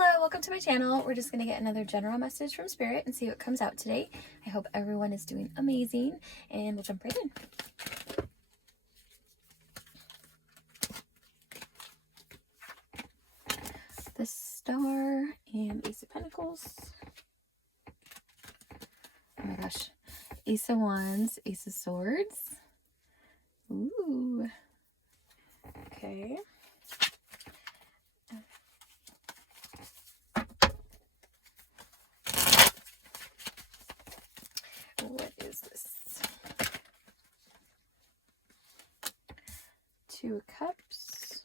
Hello, welcome to my channel. We're just going to get another general message from Spirit and see what comes out today. I hope everyone is doing amazing, and we'll jump right in. The Star and Ace of Pentacles. Oh my gosh. Ace of Wands, Ace of Swords. Ooh. Okay. What is this? Two of Cups.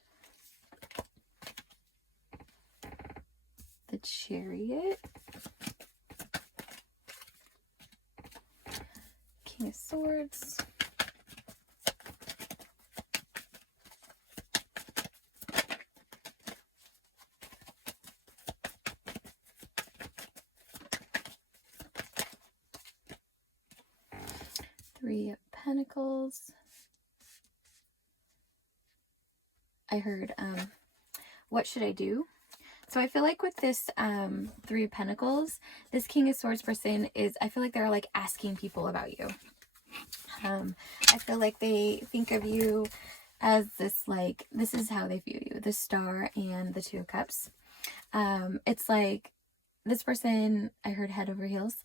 The Chariot. King of Swords. Three of Pentacles. I heard, what should I do? So I feel like with this Three of Pentacles, this King of Swords person is, I feel like they're like asking people about you. I feel like they think of you as this, like, this is how they view you, the Star and the Two of Cups. It's like this person, I heard head over heels.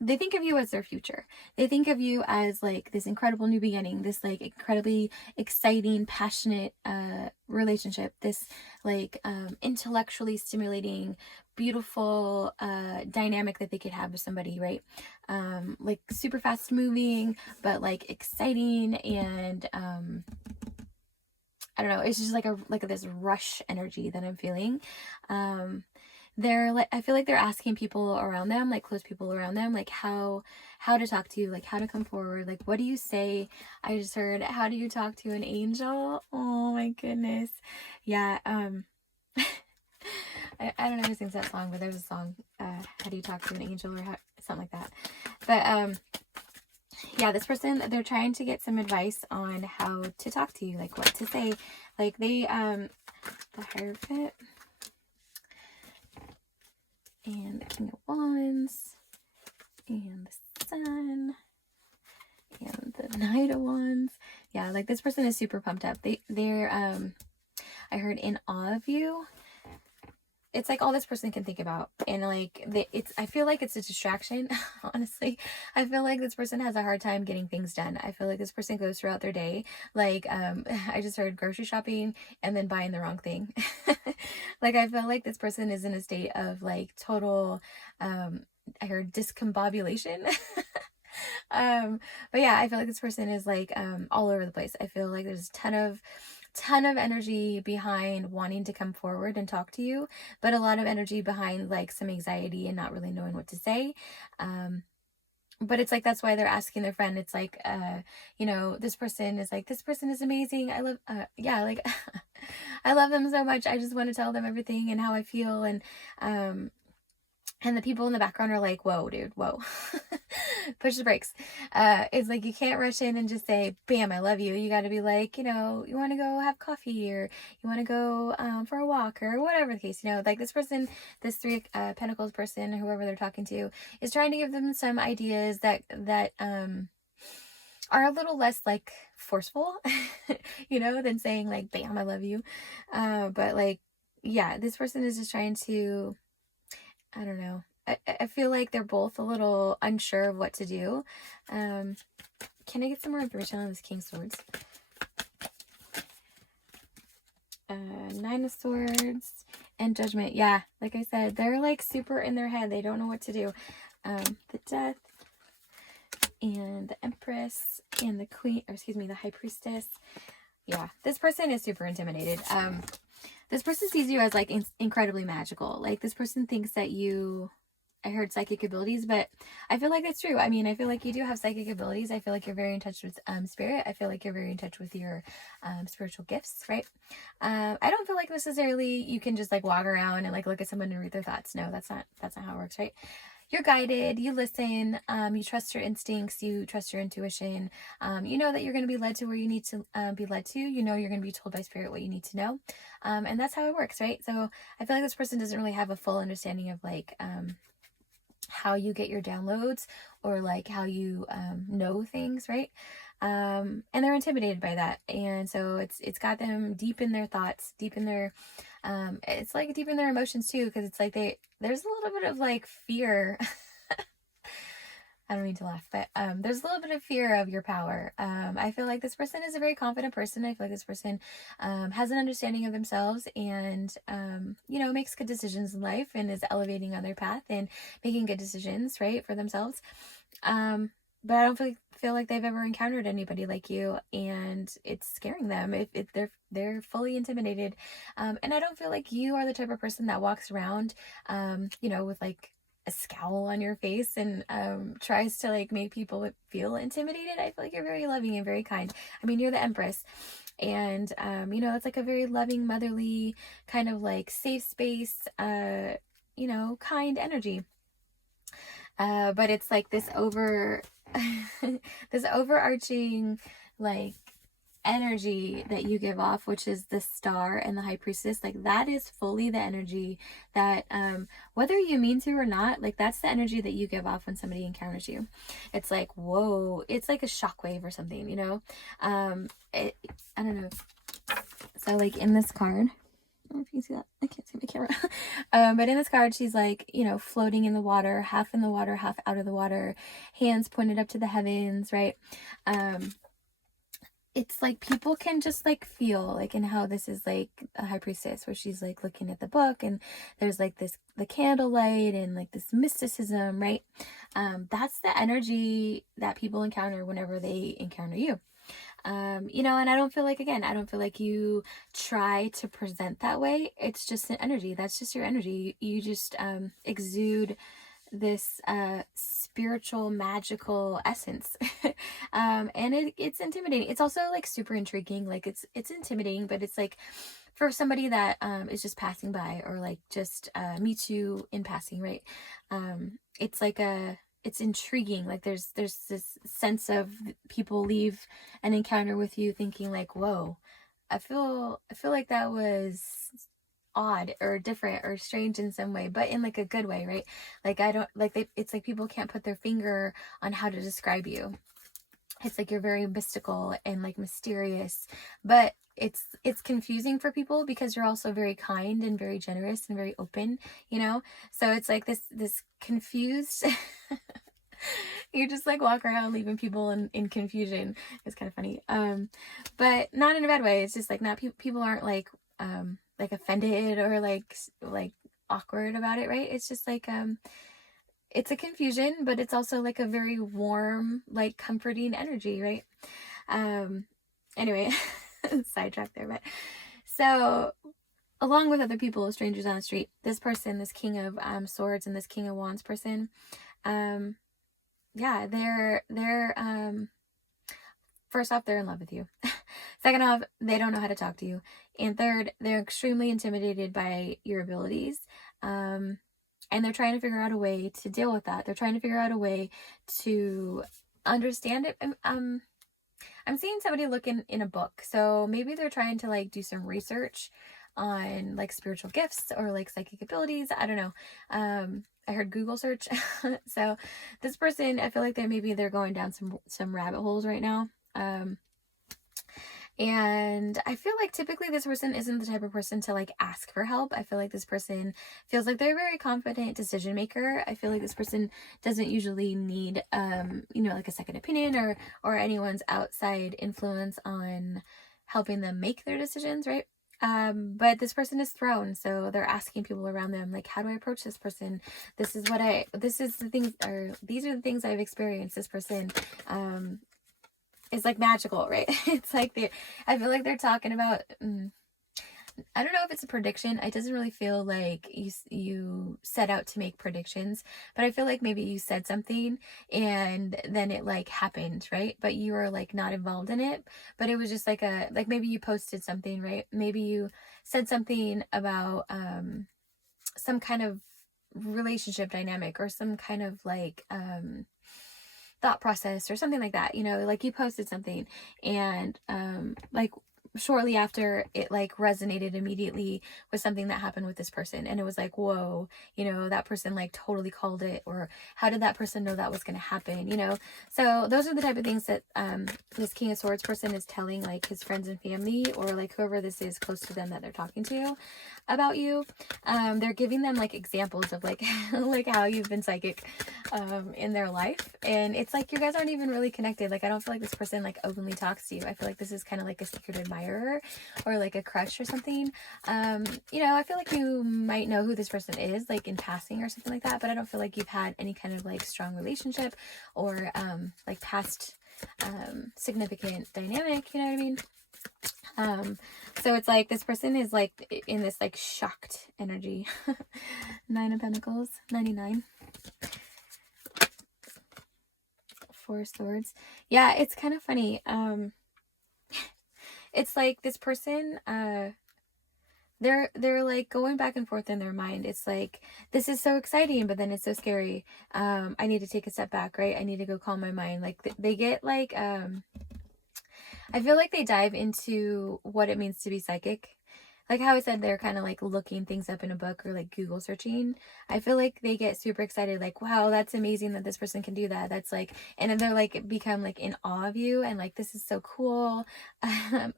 They think of you as their future. They think of you as like this incredible new beginning, this like incredibly exciting, passionate relationship, this like intellectually stimulating, beautiful dynamic that they could have with somebody, right? Like super fast moving, but like exciting, and I don't know, it's just like this rush energy that I'm feeling. They're like, I feel like they're asking people around them, like close people around them, like how to talk to you, like how to come forward, like what do you say? I just heard, how do you talk to an angel? Oh my goodness. Yeah. I don't know who sings that song, but there's a song, how do you talk to an angel, or something like that. But yeah, this person, they're trying to get some advice on how to talk to you, like what to say. Like they the Hierophant and the King of Wands and the Sun and the Knight of Wands. Yeah, like this person is super pumped up. They're I heard in awe of you. It's like all this person can think about, and like I feel like it's a distraction. Honestly, I feel like this person has a hard time getting things done. I feel like this person goes throughout their day like I just heard grocery shopping and then buying the wrong thing. Like I feel like this person is in a state of like total I heard discombobulation. But yeah, I feel like this person is like all over the place. I feel like there's a ton of energy behind wanting to come forward and talk to you, but a lot of energy behind like some anxiety and not really knowing what to say. But it's like, that's why they're asking their friend. It's like, you know, this person is like, this person is amazing. I love, yeah, like, I love them so much. I just want to tell them everything and how I feel. And the people in the background are like, whoa, dude, whoa. Push the brakes. It's like, you can't rush in and just say, bam, I love you. You got to be like, you know, you want to go have coffee, or you want to go for a walk, or whatever the case, you know, like this person, this Three Pentacles person, whoever they're talking to, is trying to give them some ideas that are a little less like forceful, you know, than saying like, bam, I love you. But like, yeah, this person is just trying to, I don't know. I feel like they're both a little unsure of what to do. Can I get some more information on this King of Swords? Nine of Swords and Judgment. Yeah, like I said, they're like super in their head. They don't know what to do. The Death and the Empress and the Queen, or excuse me, the High Priestess. Yeah, this person is super intimidated. This person sees you as like incredibly magical. Like this person thinks that you, I heard psychic abilities, but I feel like that's true. I mean, I feel like you do have psychic abilities. I feel like you're very in touch with spirit. I feel like you're very in touch with your spiritual gifts, right? I don't feel like necessarily you can just like walk around and like look at someone and read their thoughts. No, that's not how it works, right? you're guided, you listen, you trust your instincts, you trust your intuition, you know that you're going to be led to where you need to be led to, you know you're going to be told by spirit what you need to know, and that's how it works, right? So I feel like this person doesn't really have a full understanding of like how you get your downloads, or like how you know things, right? And they're intimidated by that, and so it's got them deep in their thoughts, deep in their it's like deep in their emotions too, because it's like there's a little bit of like fear. I don't mean to laugh, but there's a little bit of fear of your power. I feel like this person is a very confident person. I feel like this person has an understanding of themselves, and you know, makes good decisions in life, and is elevating on their path and making good decisions, right, for themselves. But I don't feel like they've ever encountered anybody like you, and it's scaring them. If they're fully intimidated, and I don't feel like you are the type of person that walks around, you know, with like a scowl on your face and tries to like make people feel intimidated. I feel like you're very loving and very kind. I mean, you're the Empress, and you know, it's like a very loving, motherly kind of like safe space, you know, kind energy. But it's like this this overarching like energy that you give off, which is the star and the high priestess. Like that is fully the energy that whether you mean to or not, like that's the energy that you give off when somebody encounters you. It's like, whoa, it's like a shockwave or something, you know. I don't know. So like in this card, I don't know if you can see that. I can't see my camera. But in this card, she's like, you know, floating in the water, half in the water, half out of the water, hands pointed up to the heavens, right? It's like people can just like feel like, and how this is like a high priestess, where she's like looking at the book, and there's like the candlelight and like this mysticism, right? That's the energy that people encounter whenever they encounter you. You know, and I don't feel like, again, I don't feel like you try to present that way. It's just an energy. That's just your energy. You just exude this spiritual, magical essence. And it's intimidating. It's also like super intriguing. Like it's intimidating, but it's like for somebody that is just passing by, or like just me too in passing, right? It's like it's intriguing. Like there's this sense of people leave an encounter with you thinking like, whoa, I feel like that was odd or different or strange in some way, but in like a good way, right? Like I don't like it's like people can't put their finger on how to describe you. It's like you're very mystical and like mysterious, but it's confusing for people because you're also very kind and very generous and very open, you know? So it's like this confused you just like walk around leaving people in confusion. It's kind of funny. But not in a bad way. It's just like not people aren't like offended or like awkward about it, right? It's just like it's a confusion, but it's also like a very warm, like comforting energy, right? Anyway, sidetrack there, but so along with other people, strangers on the street, this person, this King of Swords and this King of Wands person, yeah, they're first off, they're in love with you. Second off, they don't know how to talk to you. And third, they're extremely intimidated by your abilities. And they're trying to figure out a way to deal with that. They're trying to figure out a way to understand it. I'm seeing somebody look in a book. So maybe they're trying to like do some research on like spiritual gifts or like psychic abilities. I don't know. I heard Google search. So this person, I feel like they're going down some rabbit holes right now. And I feel like typically this person isn't the type of person to like ask for help. I feel like this person feels like they're a very confident decision maker. I feel like this person doesn't usually need you know, like a second opinion or anyone's outside influence on helping them make their decisions, right? But this person is thrown, so they're asking people around them, like, how do I approach this person? These are the things I've experienced. This person is like magical, right? It's like I feel like they're talking about I don't know if it's a prediction. It doesn't really feel like you set out to make predictions, but I feel like maybe you said something and then it like happened, right? But you were like not involved in it, but it was just like maybe you posted something, right? Maybe you said something about some kind of relationship dynamic or some kind of like thought process or something like that. Like you posted something and like shortly after it like resonated immediately with something that happened with this person, and it was like, whoa, that person like totally called it, or how did that person know that was going to happen? So those are the type of things that this King of Swords person is telling like his friends and family, or like whoever this is close to them that they're talking to about you. They're giving them like examples of like like how you've been psychic in their life, and it's like you guys aren't even really connected. Like I don't feel like this person like openly talks to you. I feel like this is kind of like a secret admirer or like a crush or something. I feel like you might know who this person is like in passing or something like that, but I don't feel like you've had any kind of like strong relationship or like past significant dynamic, you know what I mean? So it's like this person is like in this like shocked energy. 9 of Pentacles, 99. 4 of Swords. Yeah, it's kind of funny. It's like this person, they're like going back and forth in their mind. It's like, this is so exciting, but then it's so scary. I need to take a step back, right? I need to go calm my mind. Like they get like, I feel like they dive into what it means to be psychic. Like how I said, they're kind of like looking things up in a book or like Google searching. I feel like they get super excited, like, wow, that's amazing that this person can do that. That's like, and then they're like become like in awe of you and like, this is so cool. But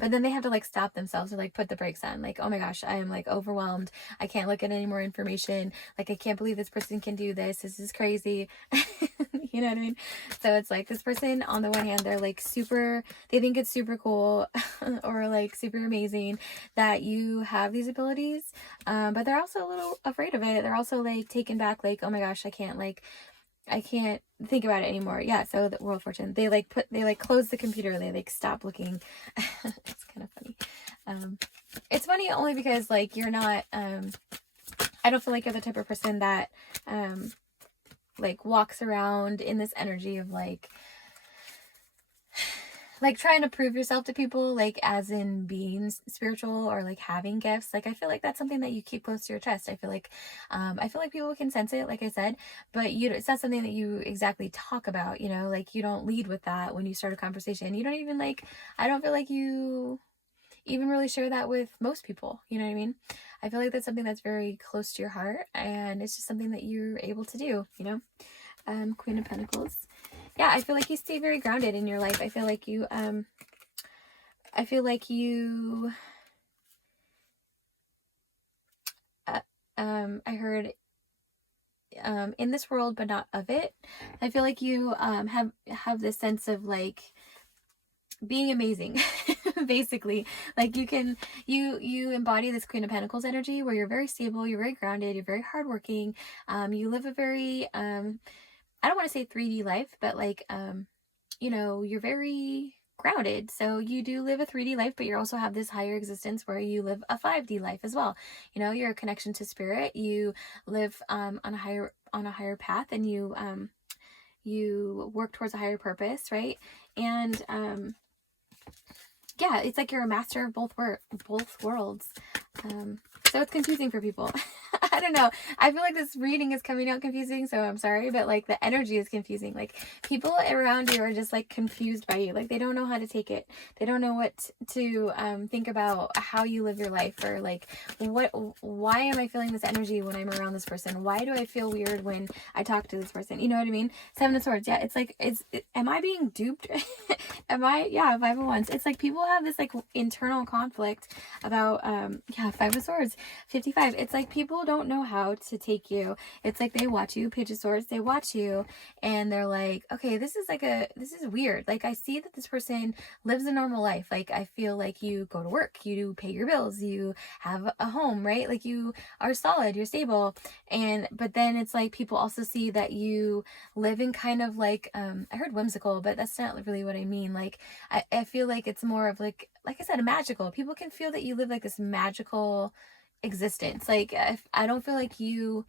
then they have to like stop themselves or like put the brakes on. Like, oh my gosh, I am like overwhelmed. I can't look at any more information. Like, I can't believe this person can do this. This is crazy. You know what I mean? So it's like this person, on the one hand, they're like super, they think it's super cool or like super amazing that you have these abilities, but they're also a little afraid of it. They're also like taken back, like, oh my gosh, I can't think about it anymore. Yeah, so the World of Fortune, they like close the computer, they like stop looking. It's kind of funny. It's funny only because like you're not, I don't feel like you're the type of person that like walks around in this energy of like trying to prove yourself to people, like as in being spiritual or like having gifts. Like I feel like that's something that you keep close to your chest. I feel like people can sense it, like I said, but it's not something that you exactly talk about, like you don't lead with that when you start a conversation. You don't even like, I don't feel like you even really share that with most people, you know what I mean? I feel like that's something that's very close to your heart, and it's just something that you're able to do, Queen of Pentacles. Yeah, I feel like you stay very grounded in your life. I feel like you I heard in this world but not of it. I feel like you have this sense of like being amazing. Basically, like you embody this Queen of Pentacles energy where you're very stable, you're very grounded, you're very hardworking, you live a very I don't want to say 3D life, but like, you're very grounded. So you do live a 3D life, but you also have this higher existence where you live a 5D life as well. You're a connection to spirit. You live on a higher path, and you work towards a higher purpose, right? And yeah, it's like you're a master of both worlds. So it's confusing for people. I don't know. I feel like this reading is coming out confusing, so I'm sorry, but like the energy is confusing. Like people around you are just like confused by you. Like they don't know how to take it. They don't know what to think about how you live your life, or like why am I feeling this energy when I'm around this person? Why do I feel weird when I talk to this person? You know what I mean? 7 of Swords. Yeah, it's like am I being duped? Yeah, 5 of Wands. It's like people have this like internal conflict about 5 of Swords, 55. It's like people don't know how to take you. It's like they watch you, Page of Swords, they watch you and they're like, okay, this is weird. Like I see that this person lives a normal life. Like I feel like you go to work, you pay your bills, you have a home, right? Like you are solid, you're stable. But then it's like people also see that you live in kind of like I heard whimsical, but that's not really what I mean. Like I feel like it's more of like I said, magical. People can feel that you live like this magical existence. Like I don't feel like you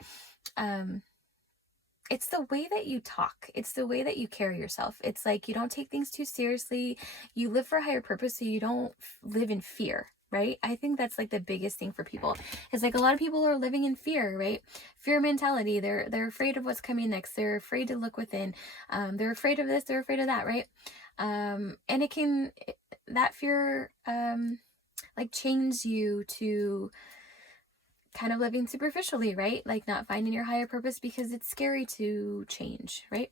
it's the way that you talk, it's the way that you carry yourself. It's like you don't take things too seriously, you live for a higher purpose, so you don't live in fear. right? I think that's like the biggest thing for people. It's like a lot of people are living in fear, right? Fear mentality. They're afraid of what's coming next. They're afraid to look within. They're afraid of this. They're afraid of that, right? And that fear like chains you to kind of living superficially, right? Like not finding your higher purpose because it's scary to change, right?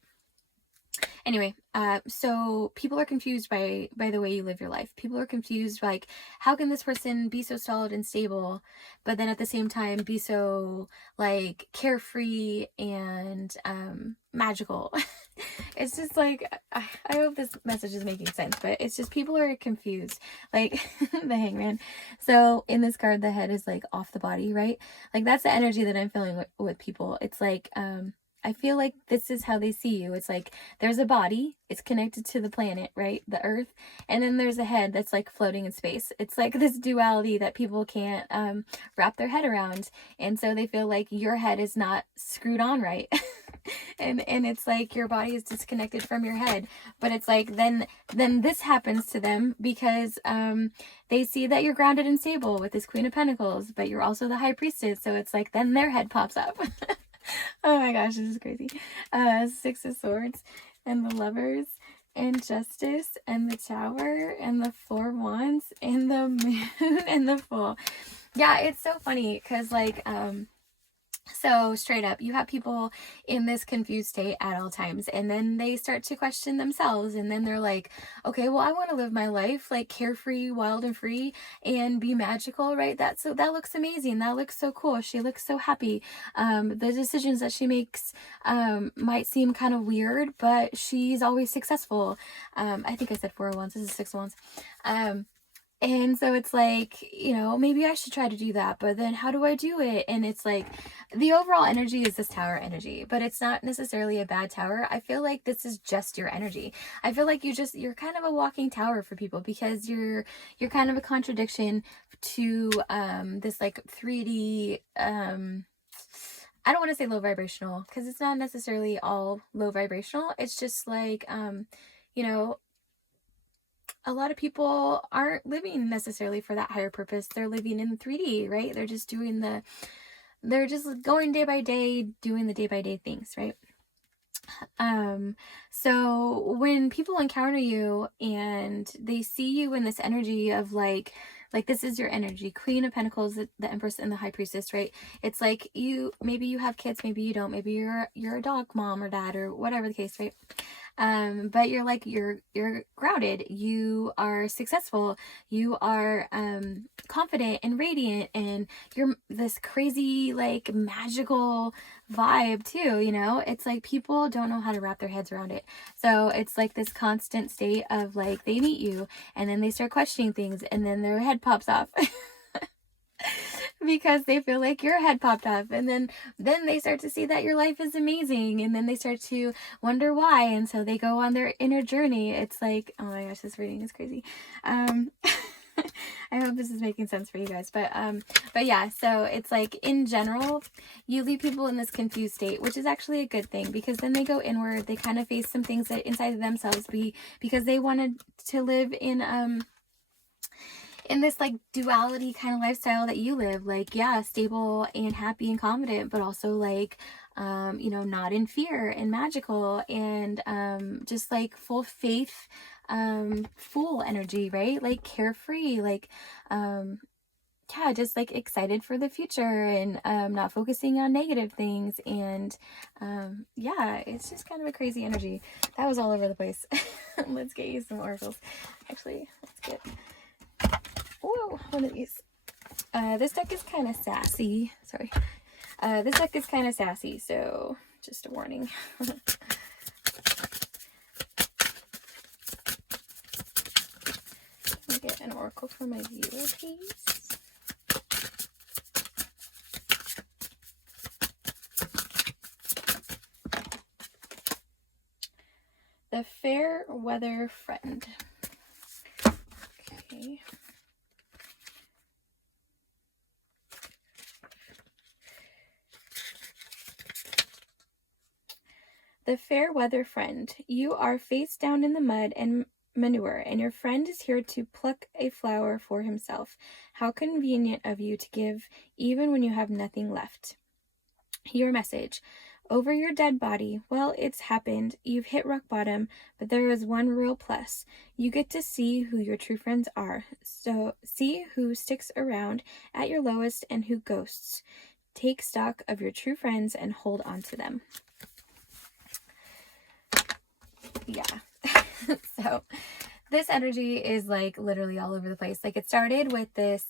Anyway, so people are confused by the way you live your life. People are confused, like, how can this person be so solid and stable, but then at the same time be so like carefree and magical? It's just like, I hope this message is making sense, but it's just people are confused, like the Hangman. So in this card, the head is like off the body, right? Like that's the energy that I'm feeling with people. It's like I feel like this is how they see you. It's like there's a body, it's connected to the planet, right? The earth. And then there's a head that's like floating in space. It's like this duality that people can't wrap their head around. And so they feel like your head is not screwed on right. and it's like your body is disconnected from your head. But it's like then this happens to them because they see that you're grounded and stable with this Queen of Pentacles, but you're also the High Priestess. So it's like then their head pops up. Oh my gosh, this is crazy. Six of Swords and the Lovers and Justice and the Tower and the Four of Wands and the Moon and the Fool. Yeah, it's so funny because like so straight up, you have people in this confused state at all times, and then they start to question themselves, and then they're like, okay, well, I want to live my life like carefree, wild and free, and be magical, right? That looks amazing. That looks so cool. She looks so happy. The decisions that she makes might seem kind of weird, but she's always successful. I think I said Four of Wands. This is Six of Wands. And so it's like, you know, maybe I should try to do that, but then how do I do it? And it's like the overall energy is this Tower energy, but it's not necessarily a bad tower. I feel like this is just your energy. I feel like you're kind of a walking tower for people because you're kind of a contradiction to this like 3D I don't want to say low vibrational because it's not necessarily all low vibrational. It's just like you know, a lot of people aren't living necessarily for that higher purpose. They're living in 3D, right? They're just going day by day, doing the day by day things, right? So when people encounter you and they see you in this energy of like this is your energy, Queen of Pentacles, the Empress and the High Priestess, right? It's like maybe you have kids, maybe you don't, maybe you're a dog mom or dad or whatever the case, right? But you're grounded, you are successful, you are confident and radiant, and you're this crazy like magical vibe too, you know? It's like people don't know how to wrap their heads around it. So it's like this constant state of like they meet you and then they start questioning things and then their head pops off. Because they feel like your head popped off, and then they start to see that your life is amazing, and then they start to wonder why, and so they go on their inner journey. It's like, oh my gosh, this reading is crazy. I hope this is making sense for you guys, but yeah, so it's like in general you leave people in this confused state, which is actually a good thing because then they go inward, they kind of face some things that inside of themselves because they wanted to live in this like duality kind of lifestyle that you live, like, yeah, stable and happy and confident, but also like you know, not in fear and magical and just like full faith, full energy, right? Like carefree, like yeah, just like excited for the future and not focusing on negative things. And yeah, it's just kind of a crazy energy. That was all over the place. Let's get you some oracles. Actually, let's get one of these. This deck is kind of sassy. Sorry. This deck is kind of sassy, so just a warning. Let me get an oracle for my viewer, please. The Fair Weather Friend. Okay. The Fair Weather Friend. You are face down in the mud and manure, and your friend is here to pluck a flower for himself. How convenient of you to give even when you have nothing left. Your message. Over your dead body. Well, it's happened. You've hit rock bottom, but there is one real plus. You get to see who your true friends are. So see who sticks around at your lowest and who ghosts. Take stock of your true friends and hold on to them. Yeah. So this energy is like literally all over the place. Like it started with this,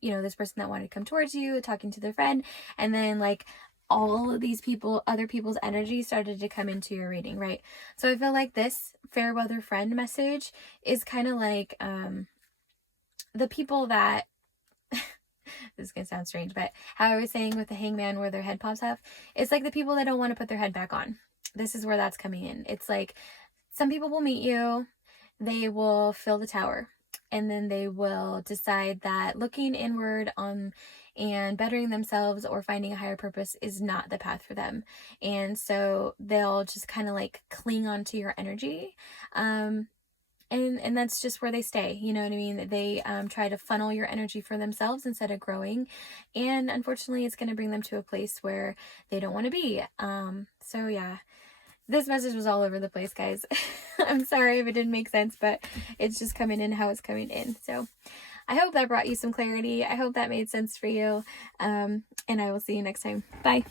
this person that wanted to come towards you, talking to their friend, and then like all of these people, other people's energy started to come into your reading, right? So I feel like this fair weather friend message is kind of like the people that this is gonna sound strange, but how I was saying with the hangman where their head pops off, it's like the people that don't want to put their head back on. This is where that's coming in. It's like some people will meet you, they will fill the tower, and then they will decide that looking inward on and bettering themselves or finding a higher purpose is not the path for them. And so they'll just kind of like cling on to your energy. And that's just where they stay, you know what I mean? They try to funnel your energy for themselves instead of growing. And unfortunately, it's going to bring them to a place where they don't want to be. So yeah, this message was all over the place, guys. I'm sorry if it didn't make sense, but it's just coming in how it's coming in. So I hope that brought you some clarity. I hope that made sense for you. And I will see you next time. Bye.